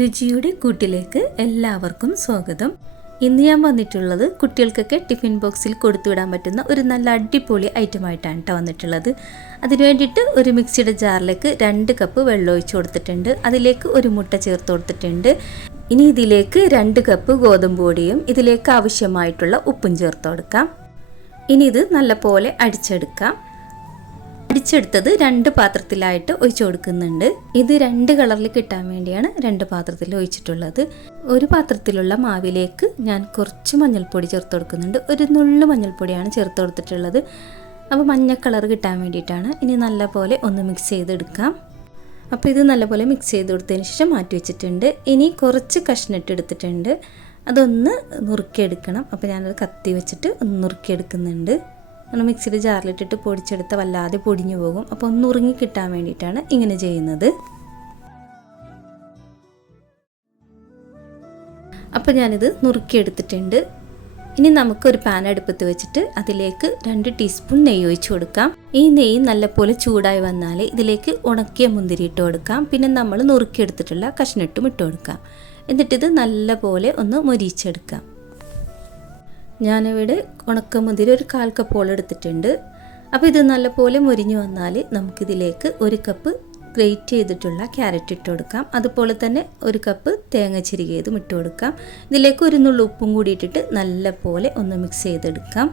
രുചിയുടെ കൂട്ടിലേക്ക് എല്ലാവർക്കും സ്വാഗതം. ഇന്ന് ഞാൻ വന്നിട്ടുള്ളത് കുട്ടികൾക്കൊക്കെ ടിഫിൻ ബോക്സിൽ കൊടുത്തുവിടാൻ പറ്റുന്ന ഒരു നല്ല അടിപൊളി ഐറ്റം ആയിട്ടാണ് കേട്ടോ വന്നിട്ടുള്ളത്. അതിന് വേണ്ടിയിട്ട് ഒരു മിക്സിയുടെ ജാറിലേക്ക് രണ്ട് കപ്പ് വെള്ളം ഒഴിച്ച് കൊടുത്തിട്ടുണ്ട്. അതിലേക്ക് ഒരു മുട്ട ചേർത്ത് കൊടുത്തിട്ടുണ്ട്. ഇനി ഇതിലേക്ക് രണ്ട് കപ്പ് ഗോതമ്പ് പൊടിയും ഇതിലേക്ക് ആവശ്യമായിട്ടുള്ള ഉപ്പും ചേർത്ത് കൊടുക്കാം. ഇനി ഇത് നല്ലപോലെ അടിച്ചെടുക്കാം. അടിച്ചെടുത്തത് രണ്ട് പാത്രത്തിലായിട്ട് ഒഴിച്ചു കൊടുക്കുന്നുണ്ട്. ഇത് രണ്ട് കളറിൽ കിട്ടാൻ വേണ്ടിയാണ് രണ്ട് പാത്രത്തിൽ ഒഴിച്ചിട്ടുള്ളത്. ഒരു പാത്രത്തിലുള്ള മാവിലേക്ക് ഞാൻ കുറച്ച് മഞ്ഞൾപ്പൊടി ചേർത്ത് കൊടുക്കുന്നുണ്ട്. ഒരു നുള്ളു മഞ്ഞൾപ്പൊടിയാണ് ചേർത്ത് കൊടുത്തിട്ടുള്ളത്. അപ്പോൾ മഞ്ഞ കളർ കിട്ടാൻ വേണ്ടിയിട്ടാണ് ഇനി നല്ലപോലെ ഒന്ന് മിക്സ് ചെയ്തെടുക്കാം. അപ്പോൾ ഇത് നല്ലപോലെ മിക്സ് ചെയ്ത് കൊടുത്തതിന് ശേഷം മാറ്റി വെച്ചിട്ടുണ്ട്. ഇനി കുറച്ച് കഷ്ണിട്ട് എടുത്തിട്ടുണ്ട്. അതൊന്ന് നുറുക്കിയെടുക്കണം. അപ്പോൾ ഞാനത് കത്തി വെച്ചിട്ട് ഒന്ന് നുറുക്കിയെടുക്കുന്നുണ്ട്. നമ്മൾ മിക്സിയുടെ ജാറിലിട്ടിട്ട് പൊടിച്ചെടുത്ത വല്ലാതെ പൊടിഞ്ഞു പോകും. അപ്പോൾ ഒന്ന് ഉറങ്ങി കിട്ടാൻ വേണ്ടിയിട്ടാണ് ഇങ്ങനെ ചെയ്യുന്നത്. അപ്പോൾ ഞാനിത് നുറുക്കിയെടുത്തിട്ടുണ്ട്. ഇനി നമുക്കൊരു പാൻ അടുപ്പത്ത് വെച്ചിട്ട് അതിലേക്ക് രണ്ട് ടീസ്പൂൺ നെയ്യ് ഒഴിച്ചു കൊടുക്കാം. ഈ നെയ്യ് നല്ലപോലെ ചൂടായി വന്നാൽ ഇതിലേക്ക് ഉണക്കിയ മുന്തിരി ഇട്ട് കൊടുക്കാം. പിന്നെ നമ്മൾ നുറുക്കിയെടുത്തിട്ടുള്ള കഷ്ണിട്ടും ഇട്ട് കൊടുക്കാം. എന്നിട്ടിത് നല്ലപോലെ ഒന്ന് മൊരിച്ചെടുക്കാം. ഞാനിവിടെ ഉണക്കമുന്തിരി ഒരു കാൽ കപ്പോളം എടുത്തിട്ടുണ്ട്. അപ്പോൾ ഇത് നല്ലപോലെ മുരിഞ്ഞു വന്നാൽ നമുക്കിതിലേക്ക് ഒരു കപ്പ് ഗ്രേറ്റ് ചെയ്തിട്ടുള്ള ക്യാരറ്റ് ഇട്ട് കൊടുക്കാം. അതുപോലെ തന്നെ ഒരു കപ്പ് തേങ്ങ ചിരികയതും ഇട്ട് കൊടുക്കാം. ഇതിലേക്ക് ഒരു നുള്ളു ഉപ്പും കൂടി ഇട്ടിട്ട് നല്ലപോലെ ഒന്ന് മിക്സ് ചെയ്തെടുക്കാം.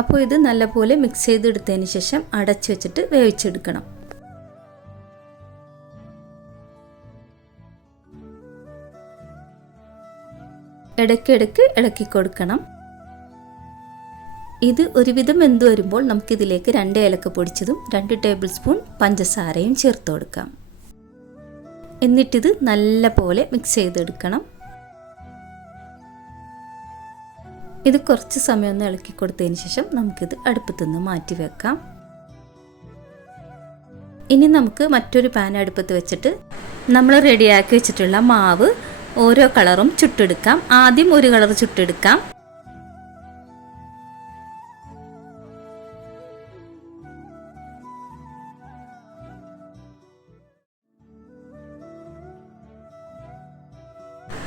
അപ്പോൾ ഇത് നല്ലപോലെ മിക്സ് ചെയ്തെടുത്തതിന് ശേഷം അടച്ചു വെച്ചിട്ട് വേവിച്ചെടുക്കണം. ഇടയ്ക്കിടയ്ക്ക് ഇളക്കി കൊടുക്കണം. ഇത് ഒരുവിധം വെന്ത് വരുമ്പോൾ നമുക്കിതിലേക്ക് രണ്ട് ഏലക്ക പൊടിച്ചതും രണ്ട് ടേബിൾ സ്പൂൺ പഞ്ചസാരയും ചേർത്ത് കൊടുക്കാം. എന്നിട്ടിത് നല്ല പോലെ മിക്സ് ചെയ്തെടുക്കണം. ഇത് കുറച്ച് സമയം ഒന്ന് ഇളക്കി കൊടുത്തതിന് ശേഷം നമുക്കിത് അടുപ്പത്തു നിന്ന് മാറ്റി വെക്കാം. ഇനി നമുക്ക് മറ്റൊരു പാൻ അടുപ്പത്ത് വെച്ചിട്ട് നമ്മൾ റെഡിയാക്കി വെച്ചിട്ടുള്ള മാവ് ഓരോ കളറും ചുട്ടെടുക്കാം. ആദ്യം ഒരു കളർ ചുട്ടെടുക്കാം.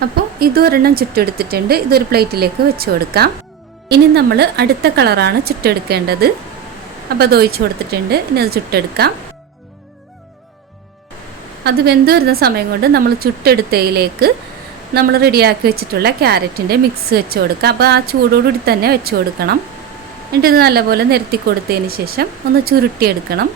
അപ്പോൾ ഇതൊരെണ്ണം ചുട്ടെടുത്തിട്ടുണ്ട്. ഇതൊരു പ്ലേറ്റിലേക്ക് വെച്ച് കൊടുക്കാം. ഇനി നമ്മൾ അടുത്ത കളറാണ് ചുട്ടെടുക്കേണ്ടത്. അപ്പോൾ അത് ഒഴിച്ചു കൊടുത്തിട്ടുണ്ട്. ഇനി അത് ചുട്ടെടുക്കാം. അത് വെന്ത് വരുന്ന സമയം കൊണ്ട് നമ്മൾ ചുട്ടെടുത്തതിലേക്ക് നമ്മൾ റെഡിയാക്കി വെച്ചിട്ടുള്ള ക്യാരറ്റിന്റെ മിക്സ് വെച്ച് കൊടുക്കുക അപ്പോൾ ആ ചൂടോടുകൂടി തന്നെ വെച്ച് കൊടുക്കണം. എന്നിട്ട് ഇത് നല്ലപോലെ നിരത്തി കൊടുത്തതിന് ശേഷം ഒന്ന് ചുരുട്ടിയെടുക്കണം.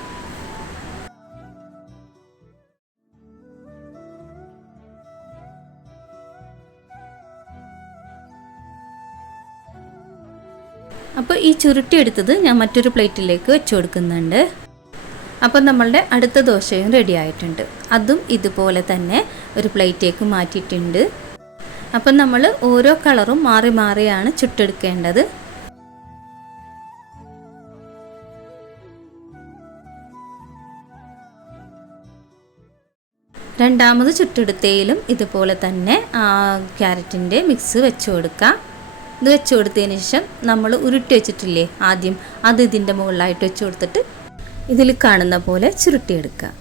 അപ്പോൾ ഈ ചുരുട്ടിയെടുത്തത് ഞാൻ മറ്റൊരു പ്ലേറ്റിലേക്ക് വെച്ച് കൊടുക്കുന്നുണ്ട്. അപ്പോൾ നമ്മളുടെ അടുത്ത ദോശയും റെഡി ആയിട്ടുണ്ട്. അതും ഇതുപോലെ തന്നെ ഒരു പ്ലേറ്റിലേക്ക് മാറ്റിയിട്ടുണ്ട്. അപ്പം നമ്മൾ ഓരോ കളറും മാറി മാറിയാണ് ചുട്ടെടുക്കേണ്ടത്. രണ്ടാമത് ചുട്ടെടുത്തയിലും ഇതുപോലെ തന്നെ ക്യാരറ്റിന്റെ മിക്സ് വെച്ച് കൊടുക്കാം. ഇത് വെച്ച് കൊടുത്തതിന് ശേഷം നമ്മൾ ഉരുട്ടി വെച്ചിട്ടില്ലേ ആദ്യം അത് ഇതിന്റെ മുകളിലായിട്ട് വെച്ച് കൊടുത്തിട്ട് ഇതിൽ കാണുന്ന പോലെ ചുരുട്ടിയെടുക്കുക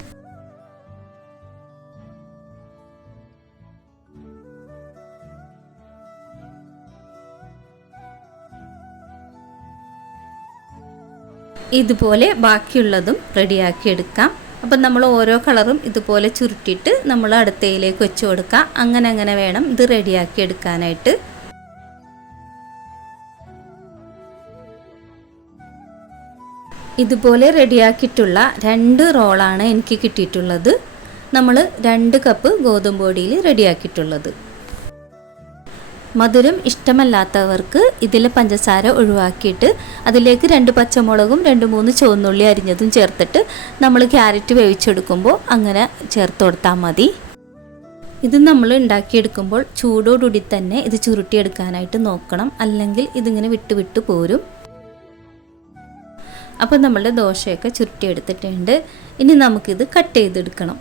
ഇതുപോലെ ബാക്കിയുള്ളതും റെഡിയാക്കി എടുക്കാം. അപ്പം നമ്മൾ ഓരോ കളറും ഇതുപോലെ ചുരുട്ടിയിട്ട് നമ്മൾ അടുത്തയിലേക്ക് വെച്ച് കൊടുക്കാം. അങ്ങനെ അങ്ങനെ വേണം ഇത് റെഡിയാക്കി എടുക്കാനായിട്ട്. ഇതുപോലെ റെഡിയാക്കിയിട്ടുള്ള രണ്ട് റോളാണ് എനിക്ക് കിട്ടിയിട്ടുള്ളത്. നമ്മൾ രണ്ട് കപ്പ് ഗോതമ്പ് പൊടിയിൽ റെഡിയാക്കിയിട്ടുള്ളത്. മധുരം ഇഷ്ടമല്ലാത്തവർക്ക് ഇതിൽ പഞ്ചസാര ഒഴിവാക്കിയിട്ട് അതിലേക്ക് രണ്ട് പച്ചമുളകും രണ്ട് മൂന്ന് ചുവന്നുള്ളി അരിഞ്ഞതും ചേർത്തിട്ട് നമ്മൾ ക്യാരറ്റ് വേവിച്ചെടുക്കുമ്പോൾ അങ്ങനെ ചേർത്ത് കൊടുത്താൽ മതി. ഇത് നമ്മൾ ഉണ്ടാക്കിയെടുക്കുമ്പോൾ ചൂടോടുകൂടി തന്നെ ഇത് ചുരുട്ടിയെടുക്കാനായിട്ട് നോക്കണം. അല്ലെങ്കിൽ ഇതിങ്ങനെ വിട്ട് വിട്ട് പോരും. അപ്പോൾ നമ്മളുടെ ദോശയൊക്കെ ചുരുട്ടിയെടുത്തിട്ടുണ്ട്. ഇനി നമുക്കിത് കട്ട് ചെയ്തെടുക്കണം.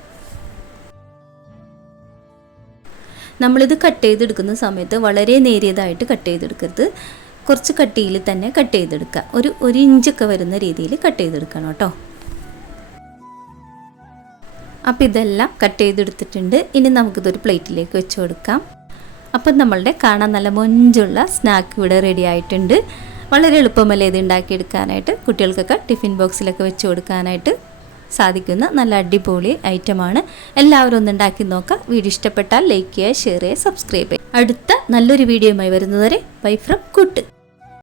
നമ്മളിത് കട്ട് ചെയ്തെടുക്കുന്ന സമയത്ത് വളരെ നേരിയതായിട്ട് കട്ട് ചെയ്തെടുക്കരുത്. കുറച്ച് കട്ടിയിൽ തന്നെ കട്ട് ചെയ്തെടുക്കുക. ഒരു ഒരു ഇഞ്ചൊക്കെ വരുന്ന രീതിയിൽ കട്ട് ചെയ്തെടുക്കണം കേട്ടോ. അപ്പോൾ ഇതെല്ലാം കട്ട് ചെയ്തെടുത്തിട്ടുണ്ട്. ഇനി നമുക്കിതൊരു പ്ലേറ്റിലേക്ക് വെച്ച് കൊടുക്കാം. അപ്പം നമ്മളുടെ കാണാൻ നല്ല മൊഞ്ചുള്ള സ്നാക്ക് ഇവിടെ റെഡി ആയിട്ടുണ്ട്. വളരെ എളുപ്പമല്ലേ ഇത് ഉണ്ടാക്കിയെടുക്കാനായിട്ട്? കുട്ടികൾക്കൊക്കെ ടിഫിൻ ബോക്സിലൊക്കെ വെച്ച് കൊടുക്കാനായിട്ട്. സാധിക്കുന്ന നല്ല അടിപൊളി ഐറ്റമാണ്. എല്ലാവരും ഒന്ന് ഉണ്ടാക്കി നോക്കാം. വീഡിയോ ഇഷ്ടപ്പെട്ടാൽ ലൈക്ക് ചെയ്യുക ഷെയർ ചെയ്യുക സബ്സ്ക്രൈബ് ചെയ്യുക. അടുത്ത നല്ലൊരു വീഡിയോയുമായി വരുന്നതുവരെ ബൈ ഫ്രം കുട്ട്